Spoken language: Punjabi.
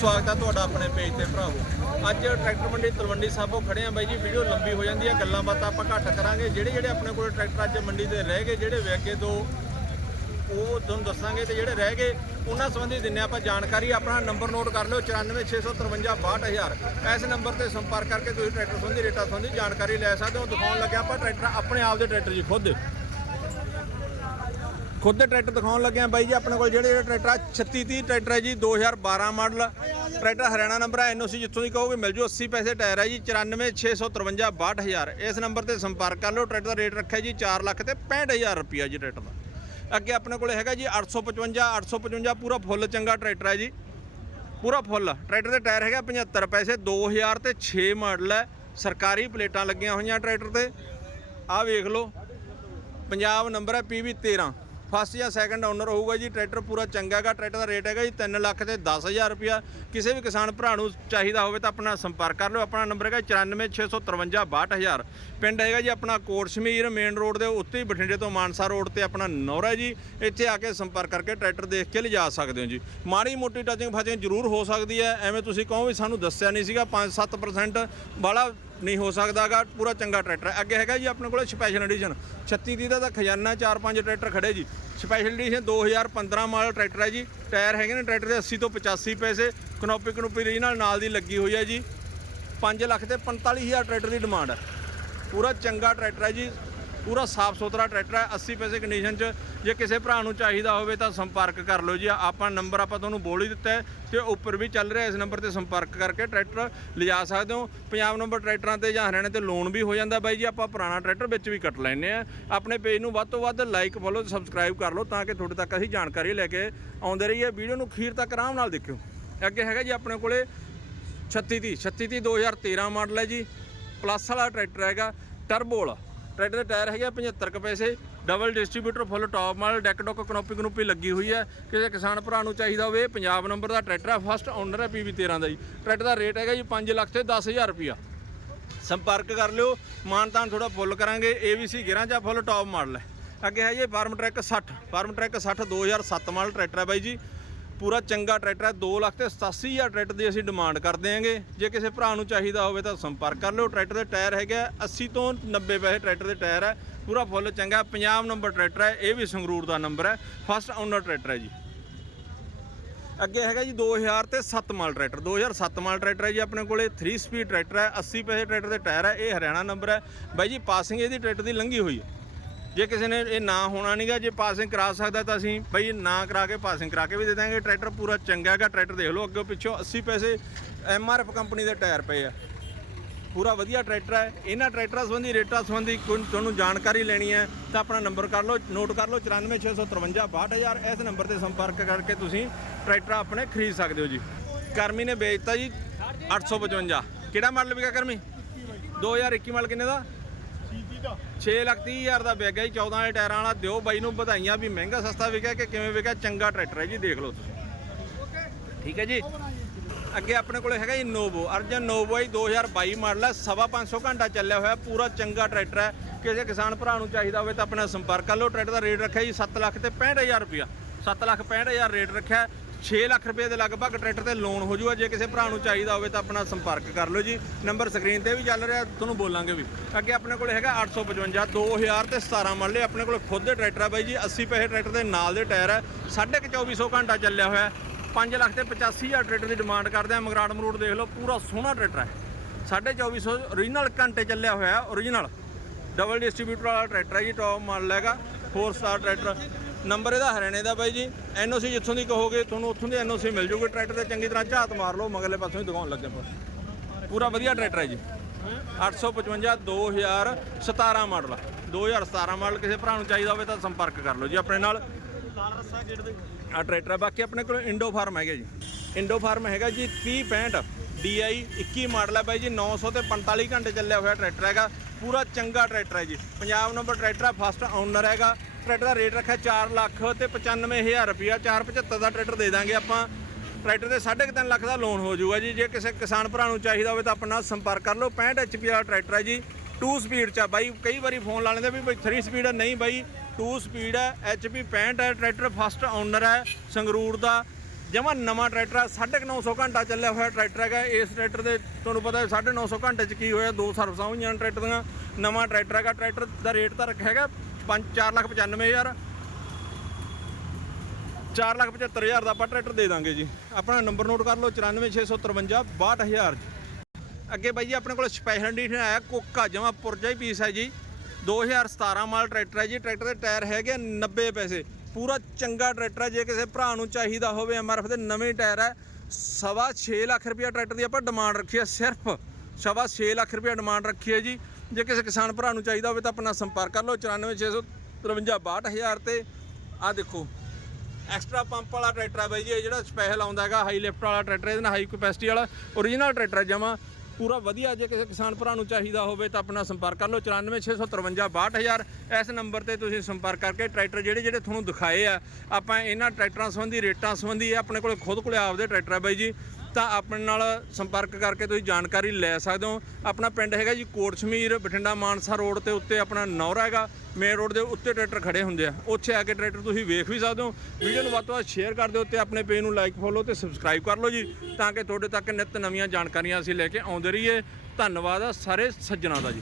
ਸਵਾਗਤ ਹੈ ਤੁਹਾਡਾ ਆਪਣੇ ਪੇਜ ਤੇ ਭਰਾਵੋ। ਅੱਜ ਟਰੈਕਟਰ ਮੰਡੀ ਤਲਵੰਡੀ ਸਾਬੋ ਖੜੇ ਆ ਬਾਈ ਜੀ, ਵੀਡੀਓ ਲੰਬੀ ਹੋ ਜਾਂਦੀ ਹੈ ਗੱਲਾਂ ਬਾਤਾਂ ਆਪਾਂ ਘੱਟ ਕਰਾਂਗੇ। ਜਿਹੜੇ ਜਿਹੜੇ ਆਪਣੇ ਕੋਲ ਟਰੈਕਟਰ ਅੱਜ ਮੰਡੀ 'ਤੇ ਰਹਿ ਗਏ, ਜਿਹੜੇ ਵੇਗੇ ਦੋ, ਉਹ ਤੁਹਾਨੂੰ ਦੱਸਾਂਗੇ ਤੇ ਜਿਹੜੇ ਰਹਿ ਗਏ, ਉਹਨਾਂ ਸੰਬੰਧੀ ਦਿੰਨੇ ਆਪਾਂ ਜਾਣਕਾਰੀ, ਆਪਣਾ ਨੰਬਰ ਨੋਟ ਕਰ ਲਿਓ 946556262000 ਇਸ ਨੰਬਰ ਤੇ ਸੰਪਰਕ ਕਰਕੇ ਤੁਸੀਂ ਟਰੈਕਟਰ ਸੰਬੰਧੀ ਰੇਟਾਂ ਸੰਬੰਧੀ ਜਾਣਕਾਰੀ ਲੈ ਸਕਦੇ ਹੋ। ਦਿਖਾਉਣ ਲੱਗਿਆ ਆਪਾਂ ਟਰੈਕਟਰ ਆਪਣੇ ਆਪ ਦੇ ਟਰੈਕਟਰ ਜੀ, ਖੁਦ। ਖੁਦ ਦੇ ਟਰੈਕਟਰ ਦਿਖਾਉਣ ਲੱਗੇ ਆ ਬਾਈ ਜੀ, ਆਪਣੇ ਕੋਲ ਜਿਹੜੇ ਜਿਹੜੇ ਟਰੈਕਟਰ ਆ 3630 ਟਰੈਕਟਰ ਹੈ ਜੀ 2012 ਮਾਡਲ। ਟਰੈਕਟਰ ਹਰਿਆਣਾ ਨੰਬਰ ਹੈ ਐਨਓਸੀ ਜਿੱਥੋਂ ਦੀ ਕਹੋਗੇ ਮਿਲ ਜੂ 80 ਪੈਸੇ ਟਾਇਰ ਹੈ ਜੀ 94653 62000 ਇਸ ਨੰਬਰ ਤੇ ਸੰਪਰਕ ਕਰ ਲਓ, ਟਰੈਕਟਰ ਦਾ ਰੇਟ ਰੱਖਿਆ ਜੀ 4 ਲੱਖ ਤੇ 65000 ਰੁਪਿਆ ਜੀ ਟਰੈਕਟਰ ਦਾ। ਅੱਗੇ ਆਪਣੇ ਕੋਲ ਹੈਗਾ ਜੀ 855 855 ਪੂਰਾ ਫੁੱਲ ਚੰਗਾ ਟਰੈਕਟਰ ਹੈ ਜੀ। ਪੂਰਾ ਫੁੱਲ, ਟਰੈਕਟਰ ਦੇ ਟਾਇਰ ਹੈਗਾ 75 ਪੈਸੇ 2000 ਤੇ 6 ਮਾਡਲ ਹੈ ਸਰਕਾਰੀ ਪਲੇਟਾਂ ਲੱਗੀਆਂ ਹੋਈਆਂ ਟਰੈਕਟਰ ਤੇ। ਆਹ ਵੇਖ ਲਓ, ਪੰਜਾਬ ਨੰਬਰ ਹੈ PV 13 ਫਸਟ ਜਾਂ ਸੈਕੰਡ ਓਨਰ ਹੋਊਗਾ ਜੀ, ਟਰੈਕਟਰ ਪੂਰਾ ਚੰਗਾ ਹੈਗਾ, ਟਰੈਕਟਰ ਦਾ ਰੇਟ ਹੈਗਾ ਜੀ 3 ਲੱਖ ਤੇ 10000 ਰੁਪਿਆ ਕਿਸੇ ਵੀ ਕਿਸਾਨ ਭਰਾ ਨੂੰ ਚਾਹੀਦਾ ਹੋਵੇ ਤਾਂ ਆਪਣਾ ਸੰਪਰਕ ਕਰ ਲਿਓ। ਆਪਣਾ ਨੰਬਰ ਹੈਗਾ 946556262000 ਪਿੰਡ ਹੈਗਾ ਜੀ ਆਪਣਾ ਕੋਟ ਸ਼ਮੀਰ ਮੇਨ ਰੋਡ ਦੇ ਉੱਤੇ ਹੀ ਬਠਿੰਡੇ ਤੋਂ ਮਾਨਸਾ ਰੋਡ ਤੇ ਆਪਣਾ ਨੌਰਾ ਜੀ। ਇੱਥੇ ਆ ਕੇ ਸੰਪਰਕ ਕਰਕੇ ਟਰੈਕਟਰ ਦੇਖ ਕੇ ਲਿਜਾ ਸਕਦੇ ਹੋ ਜੀ। ਮਾੜੀ ਮੋਟੀ ਟੱਚਿੰਗ ਫਚਿੰਗ ਜ਼ਰੂਰ ਹੋ ਸਕਦੀ ਹੈ। ਐਵੇਂ ਤੁਸੀਂ ਕਹੋ ਵੀ ਸਾਨੂੰ ਦੱਸਿਆ ਨਹੀਂ ਸੀਗਾ 5-7% ਵਾਲਾ ਨਹੀਂ ਹੋ ਸਕਦਾਗਾ ਪੂਰਾ ਚੰਗਾ ਟਰੈਕਟਰ ਅੱਗੇ ਹੈਗਾ ਜੀ ਆਪਣੇ ਕੋਲ ਸਪੈਸ਼ਲ ਐਡੀਸ਼ਨ 36 ਦੀ ਦਾ ਤਾਂ ਖਜ਼ਾਨਾ 4-5 ਟਰੈਕਟਰ ਖੜੇ ਜੀ। ਸਪੈਸ਼ਲ ਐਡੀਸ਼ਨ 2015 ਮਾਡਲ ਟਰੈਕਟਰ ਹੈ ਜੀ। ਟਾਇਰ ਹੈਗੇ ਨੇ ਟਰੈਕਟਰ ਦੇ 80 ਤੋਂ 85 ਪੈਸੇ। ਕਨੋਪੀ ਕਨੋਪੀ ਰੀਜਨਲ ਨਾਲ ਦੀ ਲੱਗੀ ਹੋਈ ਹੈ ਜੀ। 5 ਲੱਖ ਤੇ 45000 ਟਰੈਕਟਰ ਦੀ ਡਿਮਾਂਡ ਹੈ। ਪੂਰਾ ਚੰਗਾ ਟਰੈਕਟਰ ਹੈ ਜੀ। ਪੂਰਾ ਸਾਫ਼ ਸੁਥਰਾ ਟਰੈਕਟਰ ਹੈ 80 ਪੈਸੇ ਕੰਡੀਸ਼ਨ 'ਚ, ਜੇ ਕਿਸੇ ਭਰਾ ਨੂੰ ਚਾਹੀਦਾ ਹੋਵੇ ਤਾਂ ਸੰਪਰਕ ਕਰ ਲਓ ਜੀ। ਆਪਾਂ ਨੰਬਰ ਆਪਾਂ ਤੁਹਾਨੂੰ ਬੋਲ ਹੀ ਦਿੱਤਾ ਹੈ ਤੇ ਉੱਪਰ ਵੀ ਚੱਲ ਰਿਹਾ ਇਸ ਨੰਬਰ ਤੇ ਸੰਪਰਕ ਕਰਕੇ ਟਰੈਕਟਰ ਲਿਜਾ ਸਕਦੇ ਹੋ। ਪੰਜਾਬ ਨੰਬਰ ਟਰੈਕਟਰਾਂ ਤੇ ਜਾਂ ਹਰਿਆਣੇ ਤੇ ਲੋਨ ਵੀ ਹੋ ਜਾਂਦਾ ਬਾਈ ਜੀ, ਆਪਾਂ ਪੁਰਾਣਾ ਟਰੈਕਟਰ ਵਿੱਚ ਵੀ ਕੱਟ ਲੈਨੇ ਆ ਆਪਣੇ ਪੇਜ ਨੂੰ ਵੱਧ ਤੋਂ ਵੱਧ ਲਾਈਕ ਫੋਲੋ ਸਬਸਕ੍ਰਾਈਬ ਕਰ ਲਓ ਤਾਂ ਕਿ ਤੁਹਾਡੇ ਤੱਕ ਅਸੀਂ ਜਾਣਕਾਰੀ ਲੈ ਕੇ ਆਉਂਦੇ ਰਹੀਏ। ਵੀਡੀਓ ਨੂੰ ਅਖੀਰ ਤੱਕ ਆਰਾਮ ਨਾਲ ਦੇਖਿਓ। ਅੱਗੇ ਹੈਗਾ ਜੀ ਆਪਣੇ ਕੋਲੇ 36 ਦੀ 36 ਦੀ 2013 ਮਾਡਲ ਹੈ ਜੀ। ਪਲੱਸ ਵਾਲਾ ਟਰੈਕਟਰ ਹੈਗਾ ਟਰਬੋ ਵਾਲਾ। ਟਰੈਕਟਰ ਦੇ ਟਾਇਰ ਹੈਗੇ ਆ 75 ਕੁ ਪੈਸੇ। ਡਬਲ ਡਿਸਟ੍ਰੀਬਿਊਟਰ ਫੁੱਲ ਟਾਪ ਮਾਲ ਡੈਕ ਡੋਕ ਕਨੋਪੀ ਕਨੋਪੀ ਲੱਗੀ ਹੋਈ ਹੈ। ਕਿਸੇ ਕਿਸਾਨ ਭਰਾ ਨੂੰ ਚਾਹੀਦਾ ਹੋਵੇ, ਪੰਜਾਬ ਨੰਬਰ ਦਾ ਟਰੈਕਟਰ ਹੈ ਫਸਟ ਓਨਰ ਹੈ PV 13 ਦਾ ਜੀ। ਟਰੈਕਟਰ ਦਾ ਰੇਟ ਹੈਗਾ ਜੀ 5 ਲੱਖ ਤੇ 10000 ਰੁਪਿਆ ਸੰਪਰਕ ਕਰ ਲਿਓ, ਮਾਨਤਾਨ ਥੋੜਾ ਫੁੱਲ ਕਰਾਂਗੇ। ABC ਗਿਰਾਂ ਜਾਂ ਫੁੱਲ ਟਾਪ ਮਾਡਲ ਹੈ। ਅੱਗੇ ਹੈ ਜੀ Farmtrac 60 Farmtrac 60 2007 model tractor ਹੈ ਬਾਈ ਜੀ। ਪੂਰਾ ਚੰਗਾ ਟਰੈਕਟਰ ਹੈ 2 ਲੱਖ ਤੇ 87000 ਟਰੈਕਟਰ ਦੀ ਅਸੀਂ ਡਿਮਾਂਡ ਕਰਦੇ ਆਂਗੇ ਜੇ ਕਿਸੇ ਭਰਾ ਨੂੰ ਚਾਹੀਦਾ ਹੋਵੇ ਤਾਂ ਸੰਪਰਕ ਕਰ ਲਿਓ। ਟਰੈਕਟਰ ਦੇ ਟਾਇਰ ਹੈਗੇ ਆ 80 ਤੋਂ 90 ਪੈਸੇ ਟਰੈਕਟਰ ਦੇ ਟਾਇਰ ਹੈ। ਪੂਰਾ ਫੁੱਲ ਚੰਗਾ ਪੰਜਾਬ ਨੰਬਰ ਟਰੈਕਟਰ ਹੈ, ਇਹ ਵੀ ਸੰਗਰੂਰ ਦਾ ਨੰਬਰ ਹੈ। ਫਸਟ ਓਨਰ ਟਰੈਕਟਰ ਹੈ ਜੀ। ਅੱਗੇ ਹੈਗਾ ਜੀ 2000 ਤੇ 7 ਮਾਲ ਟਰੈਕਟਰ। 2007 ਮਾਲ ਟਰੈਕਟਰ ਹੈ ਜੀ, ਆਪਣੇ ਕੋਲੇ 3 ਸਪੀਡ ਟਰੈਕਟਰ ਹੈ 80 ਪੈਸੇ ਟਰੈਕਟਰ ਦੇ ਟਾਇਰ ਹੈ, ਇਹ ਹਰਿਆਣਾ ਨੰਬਰ ਹੈ। ਬਾਈ ਜੀ ਪਾਸਿੰਗ ਇਹਦੀ ਟਰੈਕਟਰ ਦੀ ਲੰਘੀ ਹੋਈ ਹੈ। ਜੇ ਕਿਸੇ ਨੇ ਇਹ ਨਾ ਹੋਣਾ ਨਹੀਂਗਾ ਜੇ ਪਾਸਿੰਗ ਕਰਾ ਸਕਦਾ ਤਾਂ ਅਸੀਂ ਬਈ ਨਾ ਕਰਾ ਕੇ ਪਾਸਿੰਗ ਕਰਾ ਕੇ ਵੀ ਦੇ ਦਾਂਗੇ। ਟਰੈਕਟਰ ਪੂਰਾ ਚੰਗਾ ਹੈਗਾ, ਟਰੈਕਟਰ ਦੇਖ ਲਓ ਅੱਗੇ ਪਿੱਛੋਂ। 80 ਪੈਸੇ ਐਮਆਰਐਫ ਕੰਪਨੀ ਦੇ ਟਾਇਰ ਪਏ ਆ। ਪੂਰਾ ਵਧੀਆ ਟਰੈਕਟਰ ਹੈ ਇਹਨਾਂ ਟਰੈਕਟਰਾਂ ਸੰਬੰਧੀ, ਰੇਟਾਂ ਸੰਬੰਧੀ ਕੋਈ ਤੁਹਾਨੂੰ ਜਾਣਕਾਰੀ ਲੈਣੀ ਹੈ ਤਾਂ ਆਪਣਾ ਨੰਬਰ ਕਰ ਲਓ, ਨੋਟ ਕਰ ਲਓ 946556262000 ਇਸ ਨੰਬਰ ਤੇ ਸੰਪਰਕ ਕਰਕੇ ਤੁਸੀਂ ਟਰੈਕਟਰ ਆਪਣੇ ਖਰੀਦ ਸਕਦੇ ਹੋ ਜੀ। ਕਰਮੀ ਨੇ ਵੇਚਤਾ ਜੀ 855 ਕਿਹੜਾ ਮਾਡਲ ਵਿਕਾ ਕਰਮੀ? 2021 ਮਾਡਲ ਕਿੰਨੇ ਦਾ? 6 ਲੱਖ 30 ਹਜ਼ਾਰ ਦਾ ਵਿਕਿਆ ਜੀ 14 ਵਾਲੇ ਟਾਇਰਾਂ ਵਾਲਾ। ਦਿਓ ਬਾਈ ਨੂੰ ਵਧਾਈਆਂ ਵੀ, ਮਹਿੰਗਾ ਸਸਤਾ ਵਿਕਿਆ ਕਿ ਕਿਵੇਂ ਵਿਕਿਆ? ਚੰਗਾ ਟਰੈਕਟਰ ਹੈ ਜੀ, ਦੇਖ ਲਓ ਤੁਸੀਂ। ਠੀਕ ਹੈ ਜੀ? ਅੱਗੇ ਆਪਣੇ ਕੋਲੇ ਹੈਗਾ ਜੀ ਨੋਵੋ ਅਰਜਨ ਨੋਵੋ ਹੈ ਜੀ 2022 ਮਾਡਲ ਹੈ, ਸਵਾ 500 ਘੰਟਾ ਚੱਲਿਆ ਹੋਇਆ, ਪੂਰਾ ਚੰਗਾ ਟਰੈਕਟਰ ਹੈ। ਕਿਸੇ ਕਿਸਾਨ ਭਰਾ ਨੂੰ ਚਾਹੀਦਾ ਹੋਵੇ ਤਾਂ ਆਪਣਾ ਸੰਪਰਕ ਕਰ ਲਓ। ਟਰੈਕਟਰ ਦਾ ਰੇਟ ਰੱਖਿਆ ਜੀ 7 ਲੱਖ ਤੇ 65000 ਰੁਪਇਆ। 7 ਲੱਖ 65000 ਰੇਟ ਰੱਖਿਆ। 6 ਲੱਖ ਰੁਪਏ ਦੇ ਲਗਭਗ ਟਰੈਕਟਰ ਤੇ ਲੋਨ ਹੋ ਜਾਊਗਾ ਜੇ ਕਿਸੇ ਭਰਾ ਨੂੰ ਚਾਹੀਦਾ ਹੋਵੇ ਤਾਂ ਆਪਣਾ ਸੰਪਰਕ ਕਰ ਲਓ ਜੀ। ਨੰਬਰ ਸਕਰੀਨ ਤੇ ਵੀ ਚੱਲ ਰਿਹਾ, ਤੁਹਾਨੂੰ ਬੋਲਾਂਗੇ ਵੀ। ਅੱਗੇ ਆਪਣੇ ਕੋਲ ਹੈਗਾ 855 2000 ਤੇ 17 ਮਾਡਲ ਆਪਣੇ ਕੋਲ ਖੁਦ ਦੇ ਟਰੈਕਟਰ ਆ ਬਾਈ ਜੀ। 80 ਪੈਸੇ ਟਰੈਕਟਰ ਦੇ ਨਾਲ ਦੇ ਟਾਇਰ ਹੈ 2400 ਘੰਟਾ ਚੱਲਿਆ ਹੋਇਆ। ਹੈ 5 ਲੱਖ ਤੇ 85000 ਟਰੈਕਟਰ ਦੀ ਡਿਮਾਂਡ ਕਰਦੇ ਆ। ਮਗਰਾੜ ਮਰੂੜ ਦੇਖ ਲਓ, ਪੂਰਾ ਸੋਹਣਾ ਟਰੈਕਟਰ ਹੈ 2400 ਓਰੀਜਨਲ ਘੰਟੇ ਚੱਲਿਆ ਹੋਇਆ ਹੈ ਓਰੀਜਨਲ ਡਬਲ ਡਿਸਟ੍ਰੀਬਿਊਟਰ ਵਾਲਾ ਟਰੈਕਟਰ ਹੈ ਜੀ ਟੌਪ ਮਾਡਲ ਹੈਗਾ। 4 ਸਟਾਰ ਟਰੈਕਟਰ। ਨੰਬਰ ਇਹਦਾ ਹਰਿਆਣੇ ਦਾ ਬਾਈ ਜੀ। ਐਨਓਸੀ ਜਿੱਥੋਂ ਦੀ ਕਹੋਗੇ, ਤੁਹਾਨੂੰ ਉੱਥੋਂ ਦੀ ਐਨਓਸੀ ਮਿਲ ਜੂਗੀ। ਟਰੈਕਟਰ ਤੇ ਚੰਗੀ ਤਰ੍ਹਾਂ ਝਾਤ ਮਾਰ ਲਓ ਮਗਲੇ ਪਾਸੋਂ ਹੀ ਦਿਖਾਉਣ ਲੱਗੇ ਆਪਾਂ। ਪੂਰਾ ਵਧੀਆ ਟਰੈਕਟਰ ਹੈ ਜੀ। 855 2017 ਮਾਡਲ 2017 ਮਾਡਲ ਕਿਸੇ ਭਰਾ ਨੂੰ ਚਾਹੀਦਾ ਹੋਵੇ ਤਾਂ ਸੰਪਰਕ ਕਰ ਲਓ ਜੀ ਆਪਣੇ ਨਾਲ। ਆ ਟਰੈਕਟਰ ਹੈ ਬਾਕੀ ਆਪਣੇ ਕੋਲ ਇੰਡੋ ਫਾਰਮ ਹੈਗਾ ਜੀ। ਇੰਡੋ ਫਾਰਮ ਹੈਗਾ ਜੀ 3065 DI 21 ਮਾਡਲ ਹੈ ਬਾਈ ਜੀ 900 ਤੇ 45 ਘੰਟੇ ਚੱਲਿਆ ਹੋਇਆ ਟਰੈਕਟਰ ਹੈਗਾ। ਪੂਰਾ ਚੰਗਾ ਟਰੈਕਟਰ ਹੈ ਜੀ। ਪੰਜਾਬ ਨੰਬਰ ਟਰੈਕਟਰ ਹੈ ਫਸਟ ਓਨਰ ਹੈਗਾ। ਟਰੈਕਟਰ ਦਾ ਰੇਟ ਰੱਖਿਆ 4 ਲੱਖ ਤੇ 95000 ਰੁਪਿਆ 475 ਦਾ ਟਰੈਕਟਰ ਦੇ ਦਾਂਗੇ ਆਪਾਂ। ਟਰੈਕਟਰ ਦੇ 3.5 ਲੱਖ ਦਾ ਲੋਨ ਹੋ ਜਾਊਗਾ ਜੀ। ਜੇ ਕਿਸੇ ਕਿਸਾਨ ਭਰਾ ਨੂੰ ਚਾਹੀਦਾ ਹੋਵੇ ਤਾਂ ਆਪਣਾ ਸੰਪਰਕ ਕਰ ਲਓ। 65 HP ਵਾਲਾ ਟਰੈਕਟਰ ਹੈ ਜੀ। 2 ਸਪੀਡ ਚ ਆ ਬਾਈ। ਕਈ ਵਾਰੀ ਫੋਨ ਲਾ ਲੈਂਦੇ ਵੀ ਬਈ 3 ਸਪੀਡ ਹੈ ਨਹੀਂ ਬਾਈ 2 ਸਪੀਡ ਹੈ HP 65 ਹੈ ਟਰੈਕਟਰ ਫਸਟ ਓਨਰ ਹੈ ਸੰਗਰੂਰ ਦਾ। ਜਮਾ ਨਵਾਂ ਟਰੈਕਟਰ ਆ। 950 ਘੰਟਾ ਚੱਲਿਆ ਹੋਇਆ ਟਰੈਕਟਰ ਹੈਗਾ। ਇਸ ਟਰੈਕਟਰ ਦੇ ਤੁਹਾਨੂੰ ਪਤਾ ਹੈ 950 ਘੰਟੇ ਚ ਕੀ ਹੋਇਆ। ਦੋ ਸਰਵਿਸਾਂ ਹੋਈਆਂ ਨੇ ਟਰੈਕਟਰ ਦੀਆਂ। ਨਵਾਂ ਟਰੈਕਟਰ ਹੈਗਾ। ਟਰੈਕਟਰ ਦਾ ਰੇਟ ਤਾਂ ਰੱਖਿਆ ਹੈਗਾ 5 495000 475000 ਦਾ ਆਪਾਂ ਟਰੈਕਟਰ ਦੇ ਦਾਂਗੇ ਜੀ। ਆਪਣਾ ਨੰਬਰ ਨੋਟ ਕਰ ਲਓ 94653 62000 ਅੱਗੇ ਬਾਈ ਜੀ, ਆਪਣੇ ਕੋਲ ਸਪੈਸ਼ਲ ਐਡੀਸ਼ਨ ਆਇਆ, ਕੋਕਾ ਜਮਾ ਪੁਰਜਾ ਹੀ ਪੀਸ ਹੈ ਜੀ। 2017 ਮਾਲ ਟਰੈਕਟਰ ਹੈ ਜੀ। ਟਰੈਕਟਰ ਦੇ ਟਾਇਰ ਹੈਗੇ ਆ 90 ਪੈਸੇ। ਪੂਰਾ ਚੰਗਾ ਟਰੈਕਟਰ ਹੈ, ਜੇ ਕਿਸੇ ਭਰਾ ਨੂੰ ਚਾਹੀਦਾ ਹੋਵੇ ਐਮਆਰਐਫ ਦੇ ਨਵੇਂ ਟਾਇਰ ਹੈ। ਸਵਾ 6 ਲੱਖ ਰੁਪਏ ਟਰੈਕਟਰ ਦੀ ਆਪਾਂ ਡਿਮਾਂਡ ਰੱਖੀ ਹੈ, ਸਿਰਫ ਸਵਾ 6 ਲੱਖ ਰੁਪਏ ਡਿਮਾਂਡ ਰੱਖੀ ਹੈ ਜੀ। ਜੇ ਕਿਸੇ ਕਿਸਾਨ ਭਰਾ ਨੂੰ ਚਾਹੀਦਾ ਹੋਵੇ ਤਾਂ ਆਪਣਾ ਸੰਪਰਕ ਕਰ ਲਓ 94653 62000 ਤੇ। ਆ ਦੇਖੋ ਐਕਸਟਰਾ ਪੰਪ ਵਾਲਾ ਟਰੈਕਟਰ ਆ ਬਾਈ ਜੀ, ਇਹ ਜਿਹੜਾ ਸਪੈਸ਼ਲ ਆਉਂਦਾ ਹੈਗਾ ਹਾਈ ਲਿਫਟ ਵਾਲਾ ਟਰੈਕਟਰ ਇਹਦੇ ਨਾਲ ਹਾਈ ਕਪੈਸਿਟੀ ਵਾਲਾ ਓਰੀਜਨਲ ਟਰੈਕਟਰ ਜਮਾ। ਪੂਰਾ ਵਧੀਆ ਜੇ ਕਿਸੇ ਕਿਸਾਨ ਭਰਾ ਨੂੰ ਚਾਹੀਦਾ ਹੋਵੇ ਤਾਂ ਆਪਣਾ ਸੰਪਰਕ ਕਰ ਲਓ 94653 62000 ਇਸ ਨੰਬਰ ਤੇ ਤੁਸੀਂ ਸੰਪਰਕ ਕਰਕੇ ਟਰੈਕਟਰ ਜਿਹੜੇ ਜਿਹੜੇ ਤੁਹਾਨੂੰ ਦਿਖਾਏ ਆ, ਆਪਾਂ ਇਹਨਾਂ ਟਰੈਕਟਰਾਂ ਸੰਬੰਧੀ, ਰੇਟਾਂ ਸੰਬੰਧੀ ਆਪਣੇ ਕੋਲੇ ਖੁਦ ਕੋਲੇ ਆਪਦੇ ਟਰੈਕਟਰ ਆ ਬਾਈ ਜੀ। ਤਾਂ ਆਪਣੇ ਨਾਲ ਸੰਪਰਕ ਕਰਕੇ ਤੁਸੀਂ ਜਾਣਕਾਰੀ ਲੈ ਸਕਦੇ ਹੋ। ਆਪਣਾ ਪਿੰਡ ਹੈਗਾ ਜੀ ਕੋਟ ਸ਼ਮੀਰ ਬਠਿੰਡਾ ਮਾਨਸਾ ਰੋਡ ਤੇ ਉੱਤੇ ਆਪਣਾ ਨੌਰਾ ਹੈਗਾ। ਮੇਨ ਰੋਡ ਦੇ ਉੱਤੇ ਟਰੈਕਟਰ ਖੜੇ ਹੁੰਦੇ ਆ। ਉੱਥੇ ਆ ਕੇ ਟਰੈਕਟਰ ਤੁਸੀਂ ਵੇਖ ਵੀ ਸਕਦੇ ਹੋ। ਵੀਡੀਓ ਨੂੰ ਵੱਧ ਤੋਂ ਵੱਧ ਸ਼ੇਅਰ ਕਰ ਦਿਓ ਤੇ ਆਪਣੇ ਪੇਜ ਨੂੰ ਲਾਈਕ ਫੋਲੋ ਤੇ ਸਬਸਕ੍ਰਾਈਬ ਕਰ ਲਓ ਜੀ ਤਾਂ ਕਿ ਤੁਹਾਡੇ ਤੱਕ ਨਿਤ ਨਵੀਆਂ ਜਾਣਕਾਰੀਆਂ ਅਸੀਂ ਲੈ ਕੇ ਆਉਂਦੇ ਰਹੀਏ। ਧੰਨਵਾਦ ਆ ਸਾਰੇ ਸੱਜਣਾ ਦਾ ਜੀ।